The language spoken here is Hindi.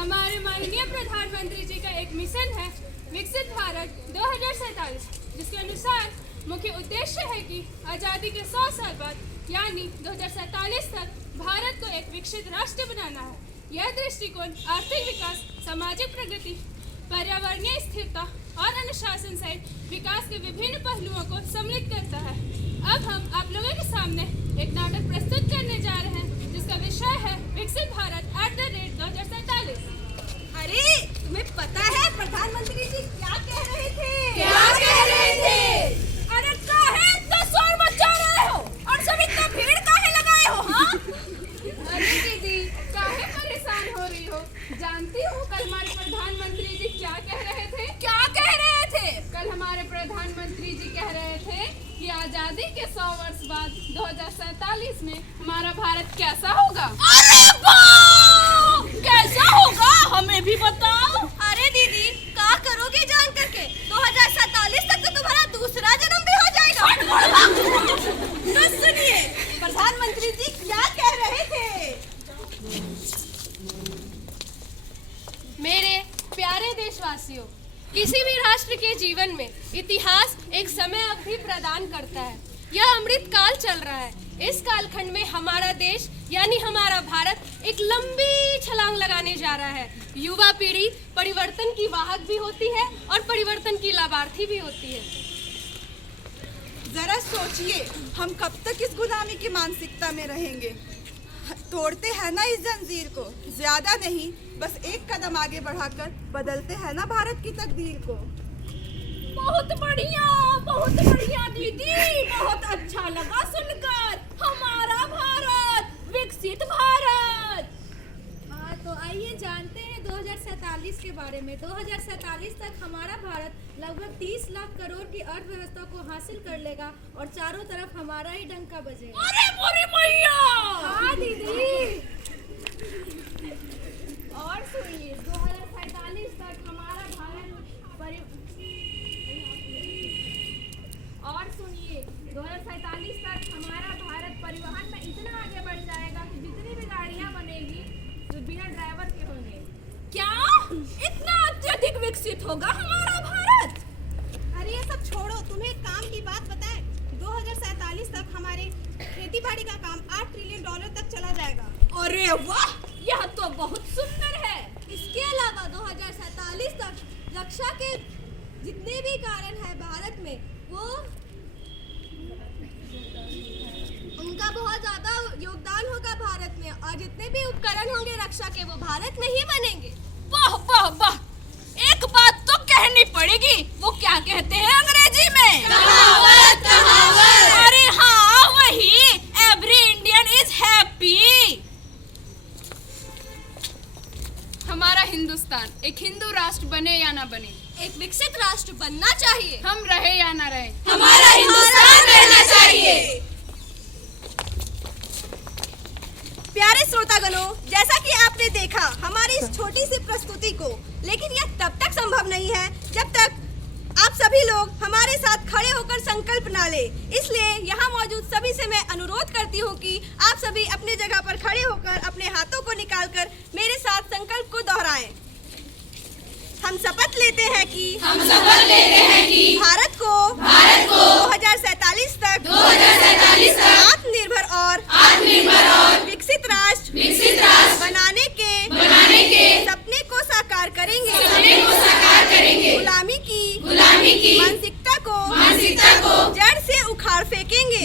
हमारे माननीय प्रधानमंत्री जी का एक मिशन है विकसित भारत 2047, जिसके अनुसार मुख्य उद्देश्य है कि आज़ादी के 100 साल बाद यानी 2047 तक भारत को एक विकसित राष्ट्र बनाना है। यह दृष्टिकोण आर्थिक विकास, सामाजिक प्रगति, पर्यावरणीय स्थिरता और अनुशासन सहित विकास के विभिन्न पहलुओं को सम्मिलित करता है। अब हम आप लोगों के सामने एक नाटक प्रस्तुत करने जा रहे हैं, जिसका विषय है विकसित भारत @2047। अरे तुम्हें पता है प्रधानमंत्री जी क्या कह रहे थे? क्या कह रहे थे? अरे काहे इतना शोर मचा रहे हो और सब इतना भीड़ काहे लगाए हो? हाँ अरे दीदी, काहे परेशान हो रही हो? जानती हो कल हमारे प्रधानमंत्री जी क्या कह रहे थे? क्या कह रहे थे? कल हमारे प्रधानमंत्री जी कह रहे थे कि आजादी के 100 वर्ष बाद 2047 में हमारा भारत कैसा होगा। अरे वाह! कैसा होगा हमें भी बताओ। अरे दीदी, क्या करोगे जान करके? 2047 तक तो तुम्हारा दूसरा जन्म भी हो जाएगा। तो सुनिए प्रधानमंत्री जी क्या कह रहे थे। मेरे प्यारे देशवासियों, किसी भी राष्ट्र के जीवन में इतिहास एक समय अवधि प्रदान करता है। यह अमृत काल चल रहा है। इस कालखंड में हमारा देश यानी हमारा भारत एक लंबी छलांग लगाने जा रहा है। युवा पीढ़ी परिवर्तन की वाहक भी होती है और परिवर्तन की लाभार्थी भी होती है। जरा सोचिए, हम कब तक इस गुलामी की मानसिकता में रहेंगे? तोड़ते हैं ना इस जंजीर को, ज्यादा नहीं बस एक कदम आगे बढ़ाकर बदलते हैं ना भारत की तकदीर को। बहुत बढ़िया दीदी, बहुत अच्छा लगा सुनकर। हमारा भारत, विकसित भारत। हाँ, तो आइए जानते हैं 2047 के बारे में। 2047 तक हमारा भारत लगभग 30 लाख करोड़ की अर्थव्यवस्था को हासिल कर लेगा और चारों तरफ हमारा ही डंका बजेगा। अरे मोरी मैया! हाँ दीदी। और सुनिए, 2047 तक हमारा भारत परिवहन में इतना आगे बढ़ जाएगा कि जितनी भी गाड़ियां बनेगी जो बिना ड्राइवर के होंगे। क्या इतना अत्यधिक विकसित होगा हमारा भारत? अरे ये सब छोड़ो, तुम्हें एक काम की बात बताएं। 2047 तक हमारे खेती बाड़ी का काम $8 ट्रिलियन तक चला जाएगा। अरे वाह, यह तो बहुत सुंदर है। इसके अलावा 2047 तक रक्षा के जितने भी कारण है भारत में, वो उनका बहुत ज्यादा योगदान होगा भारत में, और जितने भी उपकरण होंगे रक्षा के वो भारत में ही बनेंगे। वाह वाह वाह! एक बात तो कहनी पड़ेगी, वो क्या कहते हैं अंग्रेजी में? कहावत, कहावत। अरे हाँ वही, एवरी इंडियन इज हैप्पी। हमारा हिंदुस्तान एक हिंदू राष्ट्र बने या ना बने, एक विकसित राष्ट्र बनना चाहिए। हम रहे या ना रहे, हमारा हिंदुस्तान रहना चाहिए। प्यारे श्रोतागणों, जैसा कि आपने देखा हमारी इस छोटी सी प्रस्तुति को, लेकिन यह तब तक संभव नहीं है जब तक आप सभी लोग हमारे साथ खड़े होकर संकल्प ना ले। इसलिए यहाँ मौजूद सभी से मैं अनुरोध करती हूँ कि आप सभी अपने जगह पर खड़े होकर अपने हाथों को निकालकर मेरे साथ संकल्प को दोहराएं। हम शपथ लेते हैं कि भारत को 2047 तक आत्मनिर्भर और विकसित राष्ट्र बनाने के सपने को साकार करेंगे। गुलामी की मानसिकता को जड़ से उखाड़ फेंकेंगे।